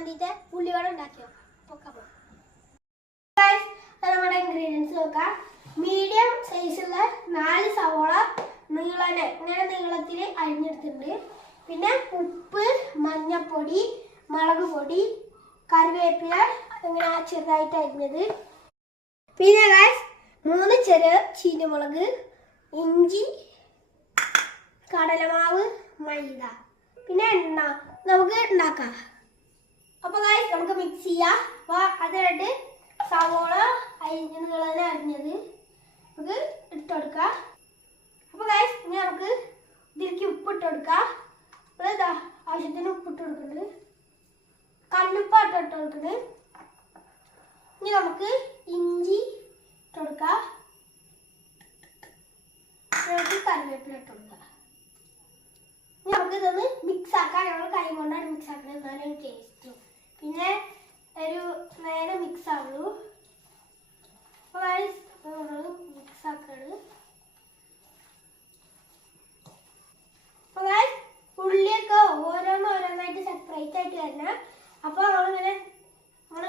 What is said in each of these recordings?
സംക്രാന്തിത്തെ പുള്ളിയോടെ ഉണ്ടാക്കിയോ നമ്മുടെ ഇൻഗ്രീഡിയൻസ് നോക്കാം. മീഡിയം സൈസുള്ള നാല് സവോള നീളനെ ഇങ്ങനെ നീളത്തിൽ അരിഞ്ഞെടുത്തിട്ടുണ്ട്. പിന്നെ ഉപ്പ് മഞ്ഞപ്പൊടി മുളക് പൊടി കറിവേപ്പില ഇങ്ങനെ ചെറുതായിട്ട് അരിഞ്ഞത്. പിന്നെ ഗായ്സ് മൂന്ന് ചെറിയ ചീനമുളക് ഇഞ്ചി കടലമാവ് മൈദ. പിന്നെ എണ്ണ. നമുക്ക് ഉണ്ടാക്കാം അപ്പൊ ഗൈസ് നമുക്ക് മിക്സ് ചെയ്യാം. അപ്പൊ അതിനായിട്ട് സവോള അരിഞ്ഞ് നീളനെ അരിഞ്ഞത്. നമുക്ക് ഇട്ട് കൊടുക്കാം. അപ്പൊ ഗൈസ് ഇനി നമുക്ക് ഇതിലേക്ക് ഉപ്പ് കൊടുക്കാം. ഇതാ ആവശ്യത്തിന് ഉപ്പ് കൊടുക്കുന്നുണ്ട്. കല്ലുപ്പാട്ട് ഇട്ട് കൊടുക്കുന്നത് ഇനി നമുക്ക് ഇഞ്ചി ഇട്ട് എന്നിട്ട് കറിവേപ്പില ഇട്ട് കൊടുക്കാം ഇനി നമുക്ക് ഇതൊന്ന് മിക്സ് ആക്കാം ഞങ്ങൾ കൈ കൊണ്ടാണ് മിക്സ് ആക്കുന്നത് എന്നാലും ടേസ്റ്റും പിന്നെ ഒരു നേരെ മിക്സ് ആവുള്ളൂ അപ്പോൾ നമ്മൾ മിക്സ് ആക്കാണ് അപ്പോൾ guys, ഉള്ളിയൊക്കെ ഓരോന്ന് ഓരോന്നായിട്ട് സെപ്പറേറ്റ് ആയിട്ട് വരണം അപ്പോൾ നമ്മളിങ്ങനെ നമ്മൾ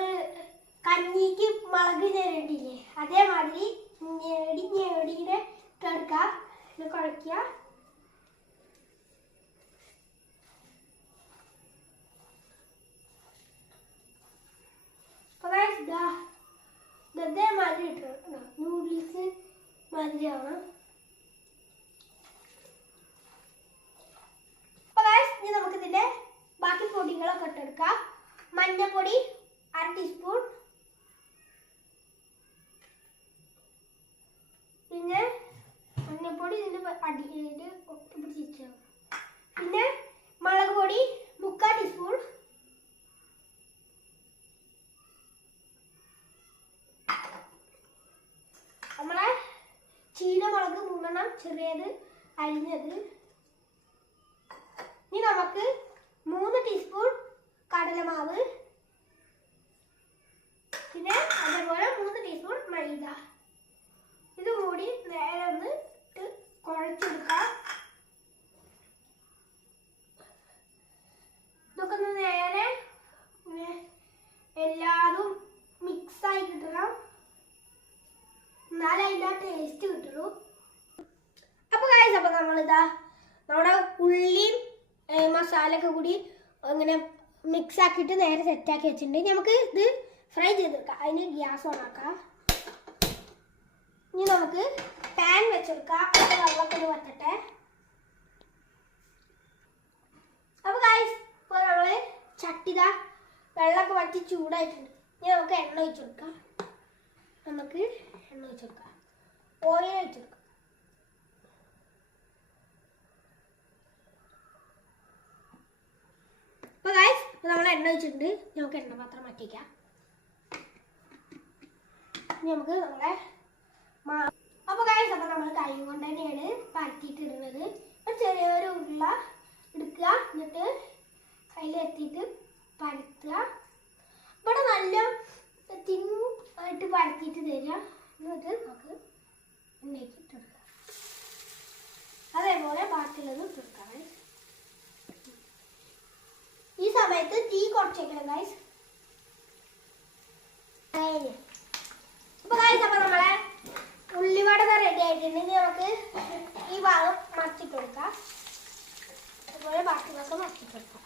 കഞ്ഞിക്ക് മുളക് ഞെരണ്ടില്ലേ അതേമാതിരി ഞെടി ഞെരടി ഇങ്ങനെ ദാ ഇത് ഇതേമാതിരി ഇട്ടു നൂഡിൽസ് മാതിരിയാണ് ഇനി നമുക്ക് ഇതിന്റെ ബാക്കി പൊടികളൊക്കെ ഇട്ടെടുക്കാം മഞ്ഞപ്പൊടി അര ടീസ്പൂൺ പിന്നെ മഞ്ഞപ്പൊടി ഇതിന്റെ അടിയിൽ ഒട്ടിപ്പിടിച്ചു പിന്നെ മുളക് പൊടി മുക്കാൽ ടീസ്പൂൺ നമ്മളെ ചീനമുളക് മൂന്നെണ്ണം ചെറിയത് അരിഞ്ഞത്. ഇനി നമുക്ക് മൂന്ന് ടീസ്പൂൺ കടലമാവ് പിന്നെ അതേപോലെ മൂന്ന് ടീസ്പൂൺ മൈദ ഇത് കൂടി നേരെ ഒന്ന് ഇട്ട് കുഴച്ചെടുക്കാം ഇതൊക്കെ ഒന്ന് നേരെ ഇങ്ങനെ എല്ലാതും മിക്സായി കിട്ടണം എന്നാലേ അതിന്റെ ടേസ്റ്റ് കിട്ടുള്ളൂ അപ്പോൾ കാര്യം അപ്പോൾ നമ്മളിതാ നമ്മുടെ ഉള്ളിയും ഏ, മസാലയൊക്കെ കൂടി ഇങ്ങനെ മിക്സ് ആക്കിയിട്ട് നേരെ സെറ്റാക്കി വെച്ചിട്ടുണ്ട്. നമുക്ക് ഇത് ഫ്രൈ ചെയ്തെടുക്കാം അതിന് ഗ്യാസ് ഓൺ ആക്കാം. ഇനി നമുക്ക് പാൻ വെച്ചെടുക്കാം വെള്ളമൊക്കെ ഒന്ന് വറ്റട്ടെ. അപ്പോൾ നമ്മൾ ഇപ്പോൾ നമ്മൾ ചട്ടിത വെള്ളമൊക്കെ വറ്റി ചൂടായിട്ടുണ്ട്. ഇനി നമുക്ക് എണ്ണ ഒഴിച്ചു കൊടുക്കാം. നമുക്ക് എണ്ണ ഒഴിച്ചു കൊടുക്കാം. ഓയിൽ ഒഴിച്ചു അപ്പോൾ ഗായ്സ് നമ്മൾ എണ്ണ വെച്ചിട്ടുണ്ട് നമുക്ക് എണ്ണ പാത്രം മാറ്റിക്കാം നമുക്ക് നമ്മളെ അപ്പോൾ ഗായ്സ് അപ്പോൾ നമ്മൾ കൈ കൊണ്ട് തന്നെയാണ് പരത്തിയിട്ട് ഇടുന്നത്. ഒരു ചെറിയൊരു ഉരുള എടുക്കുക. എന്നിട്ട് കയ്യിലെത്തിയിട്ട് പരത്തുക. ഇവിടെ നല്ല തിൻ ആയിട്ട് പരത്തിയിട്ട് തരിക. എന്നിട്ട് നമുക്ക് എണ്ണയ്ക്ക് ഇട്ടെടുക്കുക അതേപോലെ ബാക്കിയുള്ളത് ഇട്ടെടുക്കാം. ഈ സമയത്ത് തീ കുറച്ചേക്കണം ഗൈസ് അപ്പൊ ഗൈസ് അപ്പൊ നമ്മളെ ഉള്ളിവട റെഡി ആയിട്ടുണ്ട്. ഇനി നമുക്ക് ഈ ഭാഗം മറച്ചിട്ട് കൊടുക്കാം. അതുപോലെ ബാക്കിയൊക്കെ മറച്ചിട്ട് കൊടുക്കാം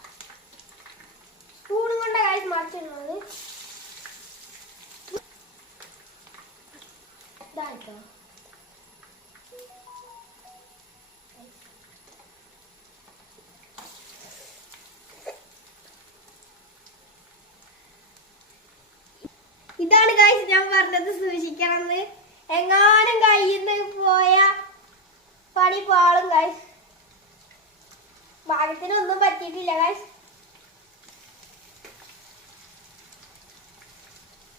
സ്പൂണും കൊണ്ട് ഗൈസ് മറച്ചിടുന്നത് ഇതായിട്ടോ ഇതാണ് ഗൈസ് ഞാൻ പറഞ്ഞത് സൂക്ഷിക്കണം എന്ന് എങ്ങാനും കയ്യിൽ നിന്ന് പോയ പണി പാളും ഗൈസ് ഭാഗ്യത്തിനൊന്നും പറ്റിയിട്ടില്ല ഗൈസ്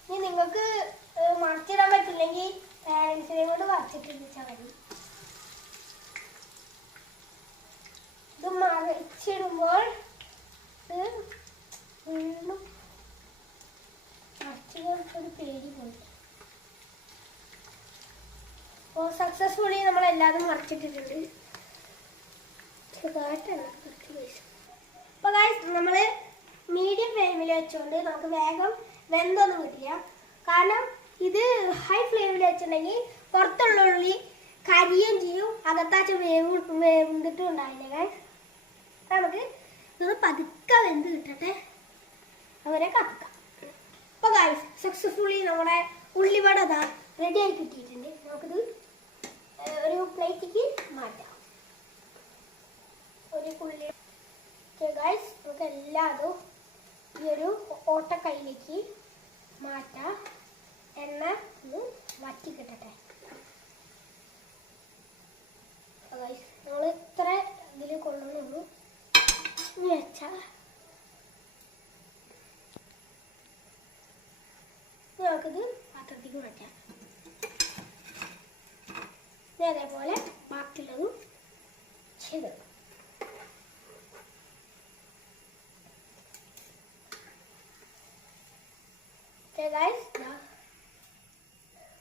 ഇനി നിങ്ങൾക്ക് മറച്ചിടാൻ പറ്റില്ലെങ്കിൽ പാരൻസിനെ കൊണ്ട് മറിച്ചിട്ടിച്ചാൽ മതി. ഇത് മറിച്ചിടുമ്പോൾ ഇത് വീണ്ടും പേടി പോയി. അപ്പോൾ സക്സസ്ഫുള്ളി നമ്മൾ എല്ലാതും മറച്ചിട്ടിട്ടുണ്ട്. ചെറുതായിട്ടല്ല കുറച്ച് അപ്പോൾ ഗായ്സ് നമ്മൾ മീഡിയം ഫ്ലെയിമിൽ വെച്ചുകൊണ്ട് നമുക്ക് വേഗം വെന്തൊന്നും കിട്ടില്ല. കാരണം ഇത് ഹൈ ഫ്ലെയിമിൽ വെച്ചിട്ടുണ്ടെങ്കിൽ പുറത്തുള്ള ഉള്ളി കരിയും ചെയ്യും. അകത്താച്ച വേവ് വെന്തിട്ടും ഉണ്ടാവില്ല guys. നമുക്ക് ഇത് പതുക്കെ വെന്ത് കിട്ടട്ടെ. അവരെ കറക്കാം ഗായ്സ് സക്സസ്ഫുള്ളി നമ്മുടെ ഉള്ളിവട അതാ റെഡി ആയി കിട്ടിയിട്ടുണ്ട്. നമുക്കിത് ഒരു പ്ലേറ്റിക്ക് മാറ്റാം. ഒരു ഉള്ളി ഗൈസ് നമുക്ക് എല്ലാതും ഈ ഒരു ഓട്ടക്കൈയിലേക്ക് മാറ്റാം. എണ്ണ ഇത് വറ്റി കിട്ടട്ടെ നമ്മൾ ഇത്ര ഇതിൽ കൊള്ളണുള്ളൂ എന്ന് വെച്ചാൽ നമുക്കിത് പാത്രത്തേക്ക് മാറ്റാം. അതേപോലെ ബാക്കിയുള്ളതും ചെയ്ത്.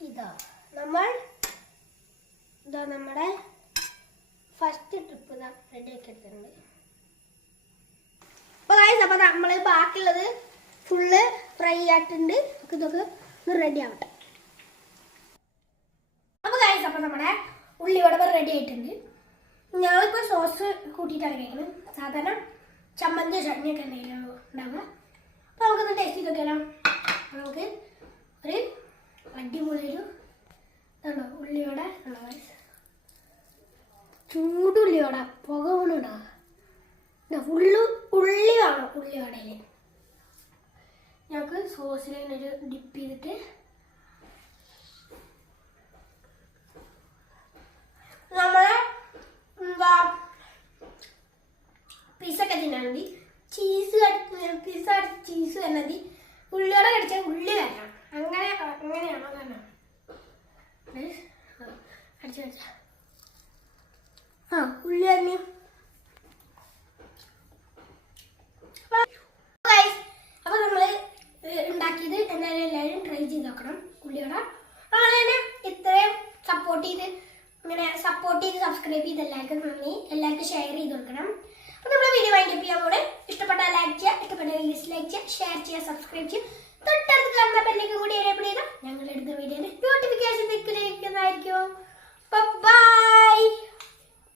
ഇതാ. നമ്മൾ ഇതാ നമ്മുടെ ഫസ്റ്റ് ട്രിപ്പ് ഇതാ റെഡി ആക്കി എടുത്തിട്ടുണ്ട്. അപ്പൊ ഗൈസ് അപ്പൊ നമ്മൾ ബാക്കിയുള്ളത് ഫുള്ള് ഫ്രൈ ആയിട്ടുണ്ട്. നമുക്ക് ഇതൊക്കെ റെഡി ആവട്ടെ. അപ്പൊ കഴിച്ച അപ്പൊ നമ്മുടെ ഉള്ളിവട റെഡി ആയിട്ടുണ്ട്. ഞങ്ങളിപ്പോൾ സോസ് കൂട്ടിയിട്ടാണ് കഴിക്കുന്നത്. സാധാരണ ചമ്മന്തി ചട്നിയൊക്കെ എന്തെങ്കിലും ഉണ്ടാവുക. അപ്പൊ നമുക്കൊന്ന് ടേസ്റ്റ് ചെയ്ത് നോക്കിയാലോ? നമുക്ക് ഒരു അടിപൊളി ഒരു ഇതാണോ ഉള്ളിയോടെ ചൂടുള്ളിയോടെ പുക വീണുണ്ടാവുക ഫുള്ള് ഉള്ളി വേണം ഉള്ളിവടയിൽ ഞങ്ങൾക്ക് സോസിൽ ഒരു ഡിപ്പ് ചെയ്തിട്ട് നമ്മളെ എന്താ പിസ്സ ഒക്കെ തിന്നാൻ മതി ചീസ് പിസ്സ ചീസ് തന്നെ മതി ഉള്ളിയോടെ കടിച്ചാൽ ഉള്ളി വരണം. അങ്ങനെ അങ്ങനെയാണോ തന്നെ. അടിച്ചു കടിച്ച ആ ഉള്ളി തന്നെ അപ്പൊ നമ്മൾ ഉണ്ടാക്കിയത് എന്തായാലും എല്ലാവരും ട്രൈ ചെയ്ത് നോക്കണം ഉള്ളിയോട അതുപോലെ തന്നെ ഇത്രയും സപ്പോർട്ട് ചെയ്ത് ഇങ്ങനെ സപ്പോർട്ട് ചെയ്ത് സബ്സ്ക്രൈബ് ചെയ്ത് എല്ലാവർക്കും എല്ലാവർക്കും ഷെയർ ചെയ്ത് കൊടുക്കണം. അപ്പോൾ നമ്മുടെ വീഡിയോ വൈൻഡപ്പ് ചെയ്യാൻ കൂടെ ഇഷ്ടപ്പെട്ടാൽ ലൈക്ക് ചെയ്യുക ഇഷ്ടപ്പെട്ടാൽ ഡിസ്ലൈക്ക് ചെയ്യുക ഷെയർ ചെയ്യുക സബ്സ്ക്രൈബ് ചെയ്യുക. തൊട്ടടുത്ത് കാണുന്ന ബെല്ലേക്ക് കൂടി എനേബിൾ ചെയ്താൽ ഞങ്ങൾ എടുത്ത വീഡിയോയുടെ നോട്ടിഫിക്കേഷൻ ലഭിക്കുന്നതായിരിക്കും ബൈ